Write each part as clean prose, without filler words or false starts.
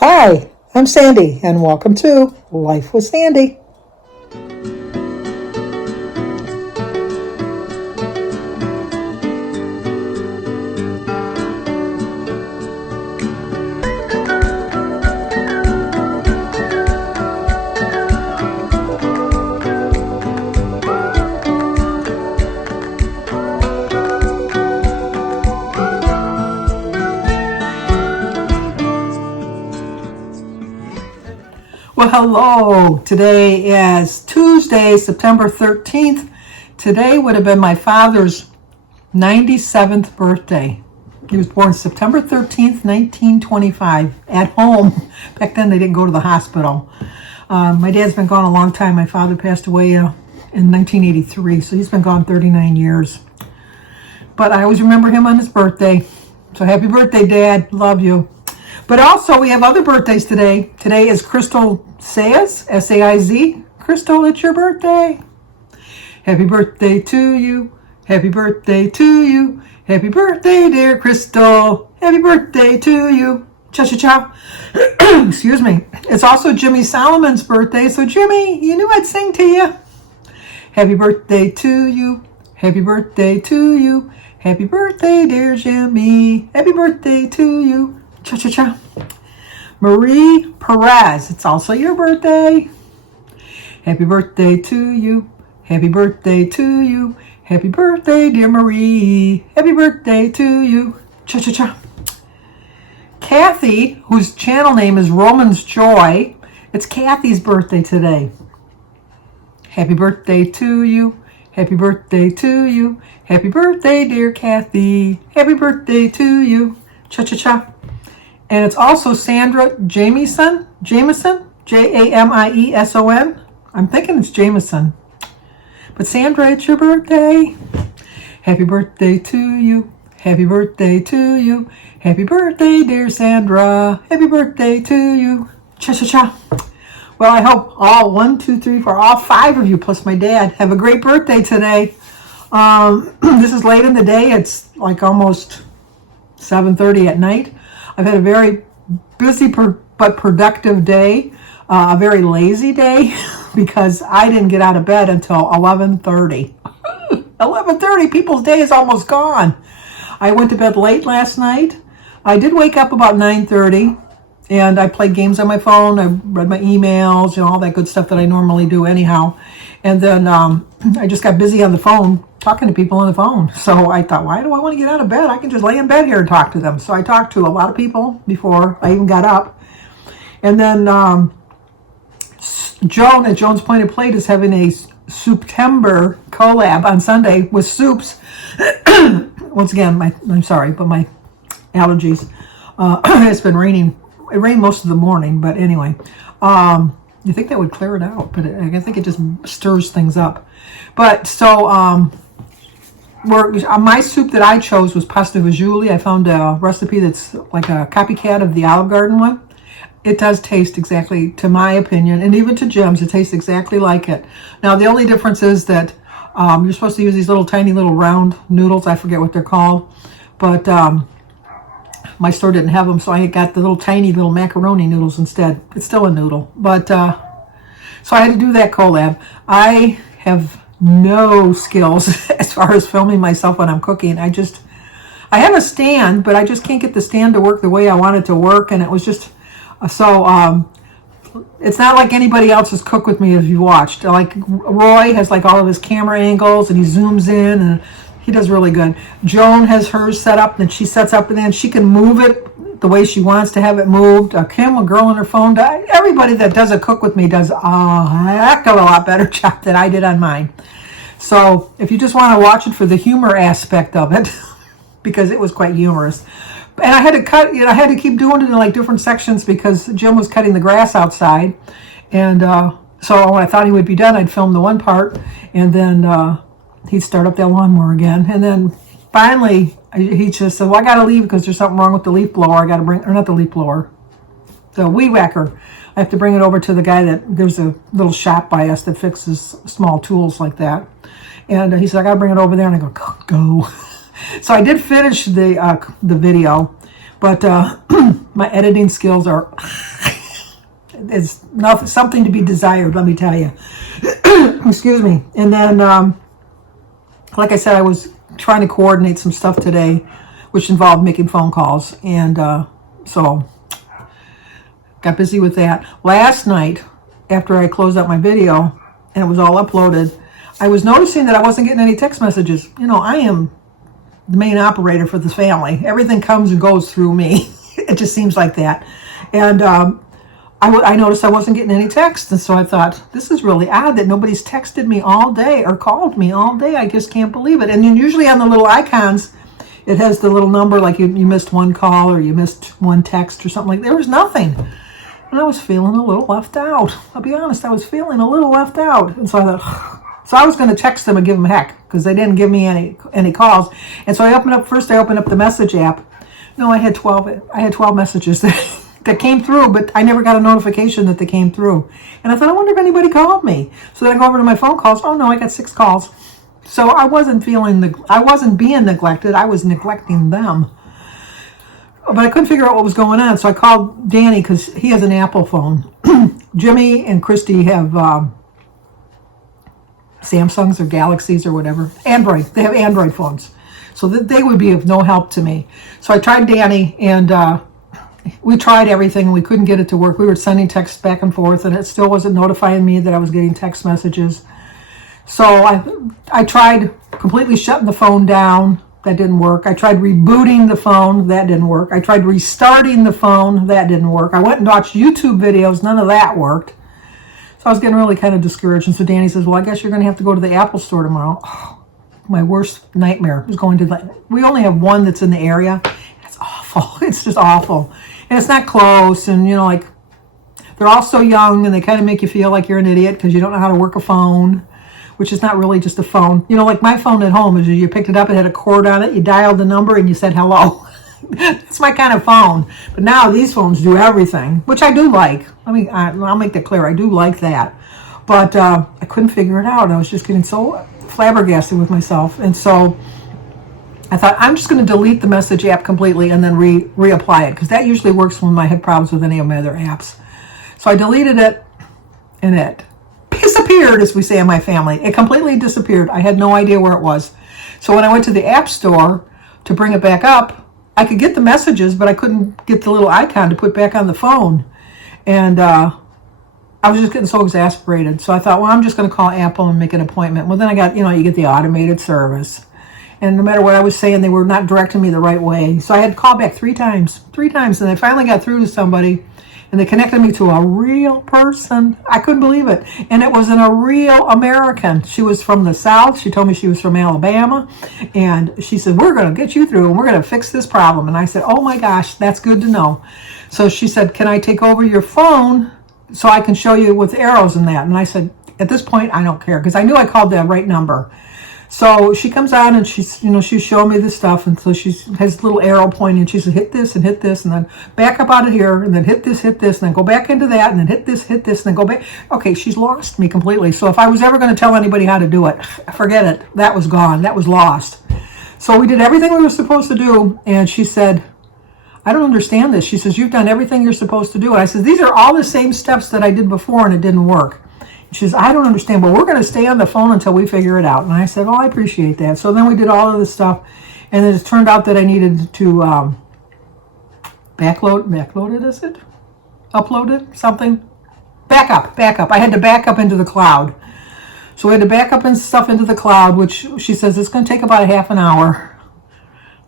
Hi, I'm Sandy, and welcome to Life with Sandy. Well, hello. Today is Tuesday, September 13th. Today would have been my father's 97th birthday. He was born September 13th, 1925, at home. Back then, they didn't go to the hospital. My dad's been gone a long time. My father passed away in 1983, so he's been gone 39 years. But I always remember him on his birthday. So happy birthday, Dad. Love you. But also, we have other birthdays today. Today is Crystal Saiz, S-A-I-Z. Crystal, it's your birthday. Happy birthday to you. Happy birthday to you. Happy birthday, dear Crystal. Happy birthday to you. Cha-cha-cha. Excuse me. It's also Jimmy Solomon's birthday. So, Jimmy, you knew I'd sing to you. Happy birthday to you. Happy birthday to you. Happy birthday, dear Jimmy. Happy birthday to you. Cha-cha-cha. Marie Perez, it's also your birthday. Happy birthday to you. Happy birthday to you. Happy birthday, dear Marie. Happy birthday to you. Cha-cha-cha. Kathy, whose channel name is Roman's Joy, it's Kathy's birthday today. Happy birthday to you. Happy birthday to you. Happy birthday, dear Kathy. Happy birthday to you. Cha-cha-cha. And it's also Sandra Jamieson, Jamieson, I'm thinking it's Jameson. But Sandra, it's your birthday. Happy birthday to you. Happy birthday to you. Happy birthday, dear Sandra. Happy birthday to you. Cha-cha-cha. Well, I hope all 1, 2, 3, 4, all 5 of you plus my dad have a great birthday today. This is late in the day. It's like almost 7:30 at night. I've had a very busy but productive day, a very lazy day because I didn't get out of bed until 11:30. 11:30, people's day is almost gone. I went to bed late last night. I did wake up about 9:30 and I played games on my phone. I read my emails, all that good stuff that I normally do anyhow. And then I just got busy on the phone talking to people on the phone. So I thought, why do I want to get out of bed? I can just lay in bed here and talk to them. So I talked to a lot of people before I even got up. And then Joan at Joan's Pointed Plate is having a Souptember collab on Sunday with soups. Once again, I'm sorry, but my allergies. It's been raining. It rained most of the morning, but anyway. You think that would clear it out, but I think it just stirs things up. But so my soup that I chose was pasta fagioli. I found a recipe that's like a copycat of the Olive Garden one. It does taste exactly, to my opinion, and even to Jim's, it tastes exactly like it. Now, the only difference is that you're supposed to use these tiny little round noodles. I forget what they're called, but my store didn't have them, so I got the tiny little macaroni noodles instead. It's still a noodle, but so I had to do that collab. I have no skills as far as filming myself when I'm cooking. I have a stand, but I just can't get the stand to work the way I want it to work, and it was just so. It's not like anybody else's cook with me if you watched. Like Roy has like all of his camera angles, and he zooms in, and he does really good. Joan has hers set up, and she sets up, and then she can move it the way she wants to have it moved. Kim, a girl on her phone, everybody that does a cook with me does a heck of a lot better job than I did on mine. So if you just want to watch it for the humor aspect of it, because it was quite humorous. And I had to I had to keep doing it in like different sections because Jim was cutting the grass outside. And so when I thought he would be done, I'd film the one part, and then he'd start up that lawnmower again. And then finally, he just said, well, I got to leave because there's something wrong with the leaf blower. I got to bring, or not the leaf blower, the weed whacker. I have to bring it over to the guy there's a little shop by us that fixes small tools like that. And he said, I got to bring it over there. And I go. So I did finish the video, But my editing skills are, it's something to be desired, let me tell you. Excuse me. And then, like I said, I was trying to coordinate some stuff today, which involved making phone calls. And so got busy with that. Last night, after I closed out my video and it was all uploaded, I was noticing that I wasn't getting any text messages. You know, I am the main operator for this family. Everything comes and goes through me. It just seems like that. And I noticed I wasn't getting any text. And so I thought, this is really odd that nobody's texted me all day or called me all day. I just can't believe it. And then usually on the little icons, it has the little number like you missed one call or you missed one text or something like that. There was nothing. And I was feeling a little left out. I'll be honest, I was feeling a little left out. And so I thought, so I was going to text them and give them heck because they didn't give me any calls. And so I opened up the message app. No, I had 12 messages that came through, but I never got a notification that they came through. And I thought, I wonder if anybody called me. So then I go over to my phone calls. Oh no, I got 6 calls. So I wasn't being neglected. I was neglecting them. But I couldn't figure out what was going on. So I called Danny because he has an Apple phone. Jimmy and Christy have Samsungs or Galaxies or whatever. Android. They have Android phones. So they would be of no help to me. So I tried Danny and we tried everything and we couldn't get it to work. We were sending texts back and forth and it still wasn't notifying me that I was getting text messages. So I tried completely shutting the phone down. That didn't work. I tried rebooting the phone. That didn't work. I tried restarting the phone. That didn't work. I went and watched YouTube videos. None of that worked. So I was getting really kind of discouraged. And so Danny says, well, I guess you're going to have to go to the Apple store tomorrow. Oh, my worst nightmare was going to, we only have one that's in the area. It's awful. It's just awful. And it's not close. And, you know, like, they're all so young and they kind of make you feel like you're an idiot because you don't know how to work a phone, which is not really just a phone. You know, like my phone at home, is you picked it up, it had a cord on it, you dialed the number and you said hello. That's my kind of phone. But now these phones do everything, which I do like. I mean, I'll make that clear. I do like that. But I couldn't figure it out. I was just getting so flabbergasted with myself. And so I thought, I'm just going to delete the message app completely and then reapply it, because that usually works when I have problems with any of my other apps. So I deleted it, and it disappeared, as we say in my family. It completely disappeared. I had no idea where it was. So when I went to the App Store to bring it back up, I could get the messages, but I couldn't get the little icon to put back on the phone. And I was just getting so exasperated. So I thought, well, I'm just going to call Apple and make an appointment. Well, then I got, you get the automated service. And no matter what I was saying, they were not directing me the right way. So I had to call back 3 times. And I finally got through to somebody. And they connected me to a real person. I couldn't believe it. And it was a real American. She was from the South. She told me she was from Alabama. And she said, we're going to get you through and we're going to fix this problem. And I said, oh my gosh, that's good to know. So she said, can I take over your phone so I can show you with arrows and that? And I said, at this point, I don't care, because I knew I called the right number. So she comes on and she's showing me this stuff, and so she has a little arrow pointing, and she said, hit this, and then back up out of here, and then hit this, and then go back into that, and then hit this, and then go back. Okay, she's lost me completely. So if I was ever going to tell anybody how to do it, forget it. That was gone. That was lost. So we did everything we were supposed to do, and she said, I don't understand this. She says, you've done everything you're supposed to do. And I said, these are all the same steps that I did before, and it didn't work. She says, I don't understand, but we're going to stay on the phone until we figure it out. And I said, well, I appreciate that. So then we did all of this stuff, and it turned out that I needed to backload it, is it? Upload it? Something? Back up. I had to back up into the cloud. So we had to back up and stuff into the cloud, which she says, it's going to take about a half an hour.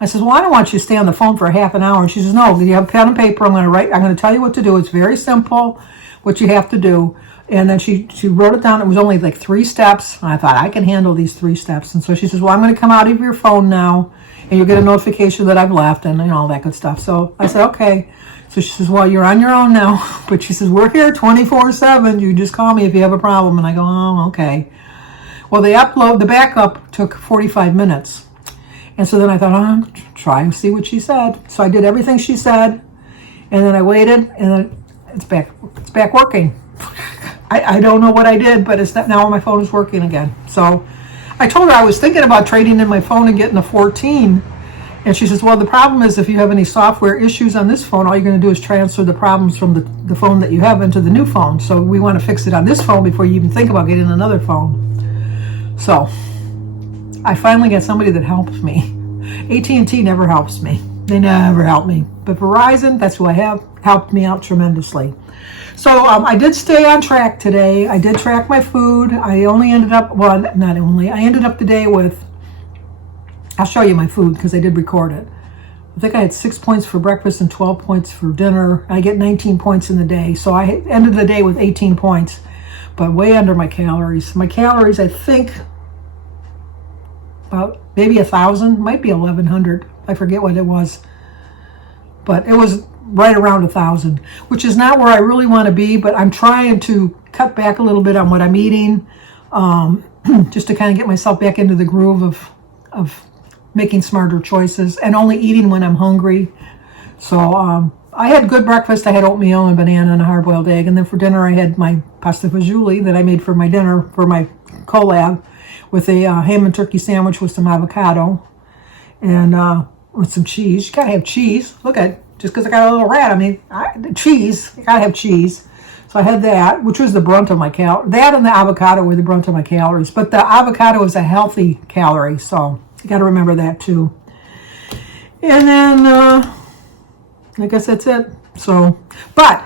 I said, well, I don't want you to stay on the phone for a half an hour. And she says, no, you have pen and paper. I'm going to tell you what to do. It's very simple, what you have to do. And then she wrote it down. It was only like 3 steps. And I thought, I can handle these 3 steps. And so she says, well, I'm going to come out of your phone now, and you'll get a notification that I've left, and all that good stuff. So I said, okay. So she says, well, you're on your own now. But she says, we're here 24/7. You just call me if you have a problem. And I go, oh, okay. Well, the backup took 45 minutes. And so then I thought, I'll try and see what she said. So I did everything she said. And then I waited, and then it's back working. I don't know what I did, but it's not, now my phone is working again. So I told her I was thinking about trading in my phone and getting a 14, And she says, well, the problem is if you have any software issues on this phone, all you're going to do is transfer the problems from the phone that you have into the new phone. So we want to fix it on this phone before you even think about getting another phone. So I finally got somebody that helps me. AT&T never helps me. They never help me. But Verizon, that's who I have, helped me out tremendously. So I did stay on track today. I did track my food. I only ended up, well, not only, I ended up the day with, I'll show you my food because I did record it. I think I had 6 points for breakfast and 12 points for dinner. I get 19 points in the day. So I ended the day with 18 points, but way under my calories. My calories, I think, about maybe 1,000, might be 1,100. I forget what it was. But it was right around 1,000, which is not where I really want to be, but I'm trying to cut back a little bit on what I'm eating, just to kind of get myself back into the groove of making smarter choices and only eating when I'm hungry. So I had good breakfast. I had oatmeal and banana and a hard-boiled egg. And then for dinner, I had my pasta fagioli that I made for my dinner for my collab with a ham and turkey sandwich with some avocado and with some cheese. You gotta have cheese. Look at, just because I got a little rat, I mean, cheese. You gotta have cheese. So I had that, which was the brunt of my calories. That and the avocado were the brunt of my calories. But the avocado is a healthy calorie, so you got to remember that too. And then, I guess that's it. So, but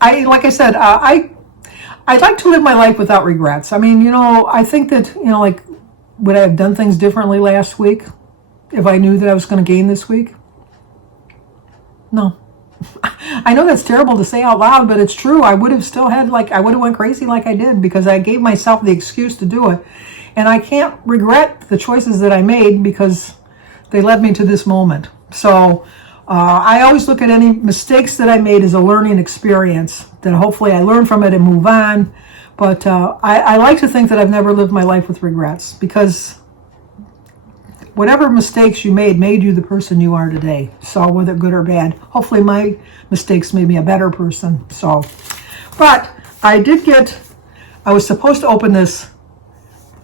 like I said, I'd like to live my life without regrets. I mean, I think that, like, would I have done things differently last week if I knew that I was going to gain this week? No. I know that's terrible to say out loud, but it's true. I would have still had, I would have went crazy like I did because I gave myself the excuse to do it. And I can't regret the choices that I made because they led me to this moment. So I always look at any mistakes that I made as a learning experience, that hopefully I learn from it and move on. But I like to think that I've never lived my life with regrets, because whatever mistakes you made you the person you are today. So whether good or bad, hopefully my mistakes made me a better person. So, but I was supposed to open this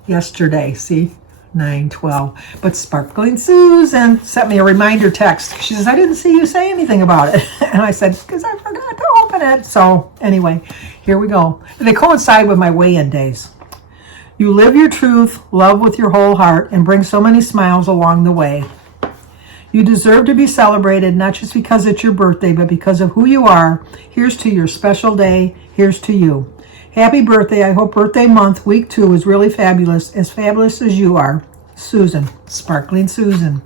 yesterday, see, 9/12, but Sparkling Susan sent me a reminder text. She says, I didn't see you say anything about it. And I said, because I forgot to open it. So anyway, here we go. They coincide with my weigh-in days. You live your truth, love with your whole heart, and bring so many smiles along the way. You deserve to be celebrated, not just because it's your birthday, but because of who you are. Here's to your special day. Here's to you. Happy birthday. I hope birthday month, week 2, is really fabulous as you are. Susan, Sparkling Susan.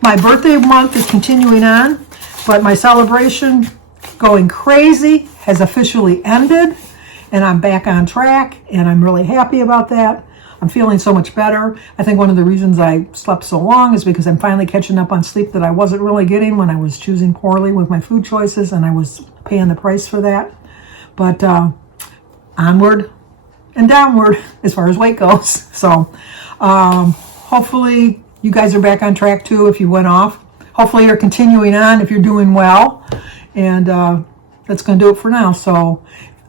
My birthday month is continuing on, but my celebration going crazy has officially ended. And I'm back on track, and I'm really happy about that. I'm feeling so much better. I think one of the reasons I slept so long is because I'm finally catching up on sleep that I wasn't really getting when I was choosing poorly with my food choices, and I was paying the price for that. But onward and downward as far as weight goes. So hopefully you guys are back on track too if you went off. Hopefully you're continuing on if you're doing well. And that's going to do it for now. So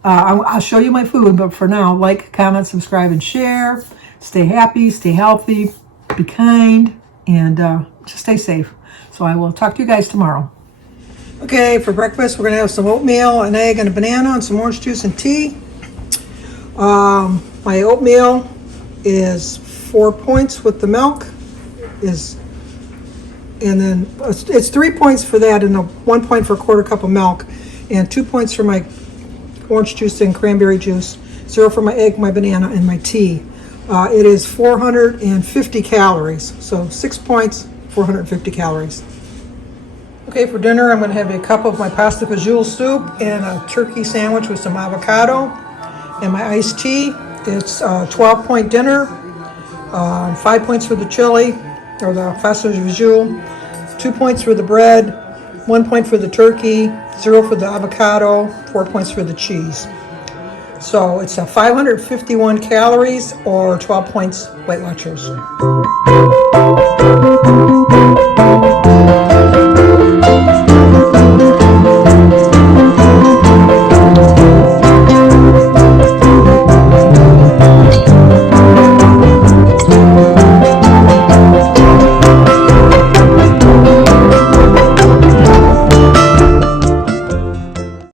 I'll show you my food, but for now, like, comment, subscribe, and share. Stay happy, stay healthy, be kind, and just stay safe. So I will talk to you guys tomorrow. Okay, for breakfast, we're going to have some oatmeal, an egg, and a banana, and some orange juice and tea. My oatmeal is 4 points with the milk, and then it's 3 points for that, and 1 point for a quarter cup of milk, and 2 points for my orange juice and cranberry juice, 0 for my egg, my banana, and my tea. It is 450 calories, so 6 points, 450 calories. Okay, for dinner, I'm going to have a cup of my pasta fagioli soup and a turkey sandwich with some avocado, and my iced tea. It's a 12-point dinner, 5 points for the chili, or the pasta fagioli, 2 points for the bread, 1 point for the turkey, 0 for the avocado, 4 points for the cheese. So it's a 551 calories or 12 points, Weight Watchers.